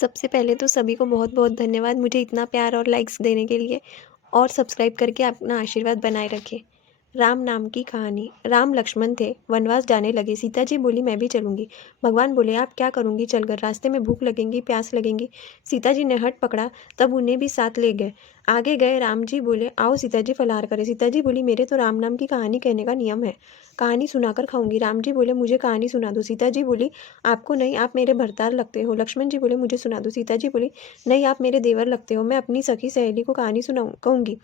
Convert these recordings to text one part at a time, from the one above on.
सबसे पहले तो सभी को बहुत बहुत धन्यवाद मुझे इतना प्यार और लाइक्स देने के लिए। और सब्सक्राइब करके अपना आशीर्वाद बनाए रखें। राम नाम की कहानी। राम लक्ष्मण थे, वनवास जाने लगे। सीता जी बोली मैं भी चलूंगी। भगवान बोले आप क्या करूंगी चलकर, रास्ते में भूख लगेंगी, प्यास लगेंगी। सीता जी ने हट पकड़ा, तब उन्हें भी साथ ले गए। आगे गए, राम जी बोले आओ सीता जी फलाहार करें। सीता जी बोली मेरे तो राम नाम की कहानी कहने का नियम है, कहानी सुनाकर खाऊंगी। राम जी बोले मुझे कहानी सुना दो। सीता जी बोली आपको नहीं, आप मेरे भरतार लगते हो। लक्ष्मण जी बोले मुझे सुना दो। सीता जी बोली नहीं, आप मेरे देवर लगते हो, मैं अपनी सखी सहेली को कहानी सुनाऊं कहूंगी।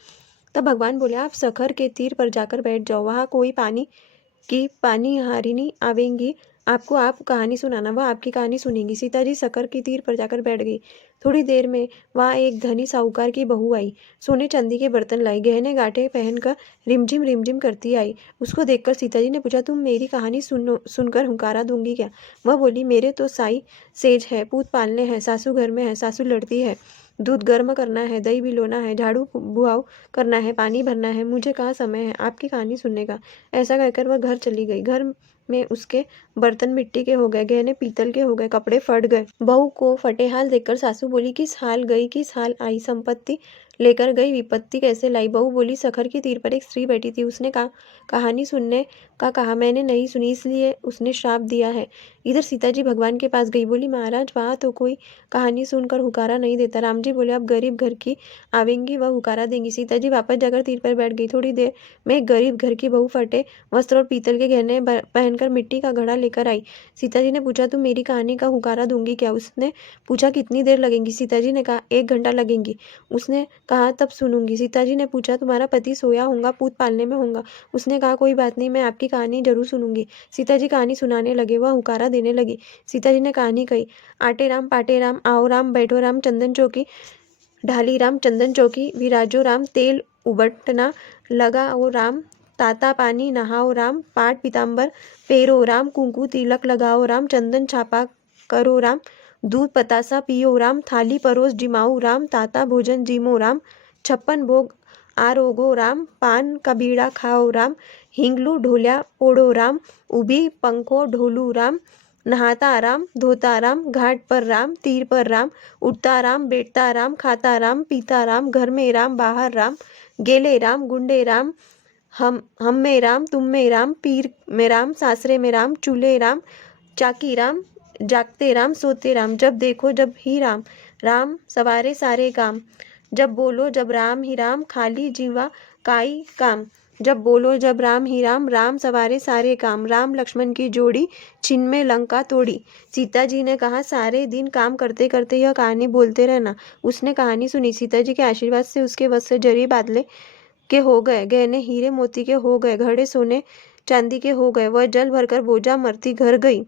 तब भगवान बोले आप सखर के तीर पर जाकर बैठ जाओ, वहाँ कोई पानी हारिनी आवेंगी, आपको आप कहानी सुनाना, वह आपकी कहानी सुनेंगी। सीता जी सखर के तीर पर जाकर बैठ गई। थोड़ी देर में वहाँ एक धनी साहूकार की बहू आई। सोने चांदी के बर्तन लाई, गहने गांठे पहनकर रिमझिम करती आई। उसको देखकर सीता जी ने पूछा तुम मेरी कहानी सुनकर हुंकारा दूंगी क्या? वह बोली मेरे तो साई सेज है, पूत पालने हैं, सासू घर में है, सासू लड़ती है, दूध गर्म करना है, दही भिगोना है, झाड़ू बुहाव करना है, पानी भरना है, मुझे कहाँ समय है आपकी कहानी सुनने का। ऐसा कहकर वह घर चली गई। घर में उसके बर्तन मिट्टी के हो गए, गहने पीतल के हो गए, कपड़े फट गए। बहू को फटे हाल देखकर सासू बोली किस हाल गई, किस हाल आई, संपत्ति लेकर गई, विपत्ति कैसे लाई। बहू बोली सखर की तीर पर एक स्त्री बैठी थी, उसने कहा कहानी सुनने का कहा, मैंने नहीं सुनी इसलिए उसने श्राप दिया है। इधर सीता जी भगवान के पास गई, बोली महाराज वहाँ तो कोई कहानी सुनकर हुकारा नहीं देता। राम जी बोले अब गरीब घर की आवेंगी, वह हुकारा देंगी। सीता जी वापस जाकर तीर पर बैठ गई। थोड़ी देर में एक गरीब घर की बहू फटे वस्त्र और पीतल के गहने पहनकर मिट्टी का घड़ा लेकर आई। सीता जी ने पूछा तुम मेरी कहानी का हुकारा दूंगी क्या? उसने पूछा कितनी देर लगेंगी? सीता जी ने कहा 1 घंटा लगेंगी। उसने कहा तब सुनूंगी। सीता जी ने पूछा तुम्हारा पति सोया होगा, पूत पालने में होगा? उसने कहा कोई बात नहीं, मैं आपकी कहानी जरूर सुनूंगी। सीता जी कहानी सुनाने लगे, वह हुकारा देने लगी। सीता जी ने कहानी कही आटे राम पाटे राम, आओ राम बैठो राम, चंदन चौकी ढाली राम, चंदन चौकी विराजो राम, तेल उबटना लगा ओ राम, ताता पानी नहाओ राम, पाट पीताम्बर पेरो राम, कुंकू तिलक लगाओ राम, चंदन छापा करो राम, दूध पतासा पियो राम, थाली परोस जिमाऊ राम, ताता भोजन जिमो राम, 56 भोग आरोगो राम, पान का बीड़ा खाओ राम, हिंगलू ढोल्या ओढ़ो राम, उभी पंखो ढोलू राम, नहाता राम, धोता राम, घाट पर राम, तीर पर राम, उठता राम, बैठता राम, खाता राम, पीता राम, घर में राम, बाहर राम, गेले राम, गुंडे राम, हम में राम, तुम में राम, पीर में राम, सासरे में राम, चूल्हे राम, चाकी राम, जागते राम, सोते राम, जब देखो जब ही राम, राम सवारे सारे काम, जब बोलो जब राम ही राम, खाली जीवा काई काम, जब बोलो जब राम ही राम, राम सवारे सारे काम, राम लक्ष्मण की जोड़ी छिन में लंका तोड़ी। सीता जी ने कहा सारे दिन काम करते करते यह कहानी बोलते रहना। उसने कहानी सुनी। सीता जी के आशीर्वाद से उसके वस्त्र से जरी बादले के हो गए, गहने हीरे मोती के हो गए, घड़े सोने चांदी के हो गए। वह जल भरकर बोझा मरती घर गई।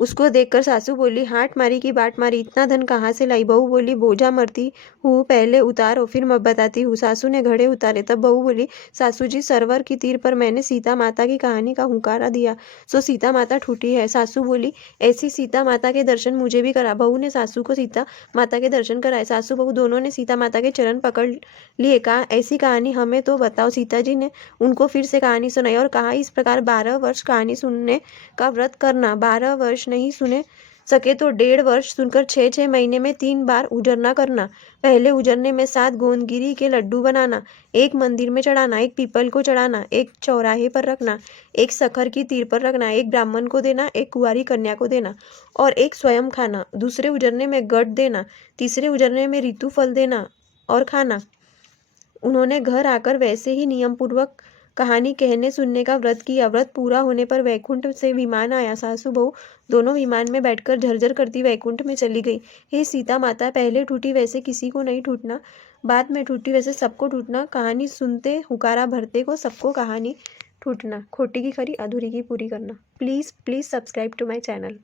उसको देखकर सासू बोली हाट मारी की बाट मारी, इतना धन कहाँ से लाई? बहू बोली बोझा मरती हूँ, पहले उतारो फिर मैं बताती हूँ। सासू ने घड़े उतारे। तब बहू बोली सासू जी सरवर की तीर पर मैंने सीता माता की कहानी का हुंकारा दिया, सो सीता माता ठूठी है। सासू बोली ऐसी सीता माता के दर्शन मुझे भी करा। बहू ने सासू को सीता माता के दर्शन कराए। सासू बहू दोनों ने सीता माता के चरण पकड़ लिए। कहा ऐसी कहानी हमें तो बताओ। सीता जी ने उनको फिर से कहानी सुनाई और कहा इस प्रकार 12 वर्ष कहानी सुनने का व्रत करना, 12 वर्ष नहीं सुने सके तो 1.5 वर्ष सुनकर 6 महीने में 3 बार उजरना करना। पहले उजरने में 7 गोंदगिरी के लड्डू बनाना, एक मंदिर में चढ़ाना, एक पीपल को चढ़ाना, एक चौराहे पर रखना, एक सखर की तीर पर रखना, एक ब्राह्मण को देना, एक कुंवारी कन्या को देना और एक स्वयं खाना। दूसरे उजरने में गट देना, तीसरे उजरने में ऋतु फल देना और खाना। उन्होंने घर आकर वैसे ही नियम पूर्वक कहानी कहने सुनने का व्रत किया। व्रत पूरा होने पर वैकुंठ से विमान आया। सासू बहू दोनों विमान में बैठकर झरझर करती वैकुंठ में चली गई। हे सीता माता, पहले टूटी वैसे किसी को नहीं टूटना, बाद में टूटी वैसे सबको टूटना, कहानी सुनते हुकारा भरते को सबको कहानी टूटना, खोटी की खरी अधूरी की पूरी करना। Please subscribe to my channel.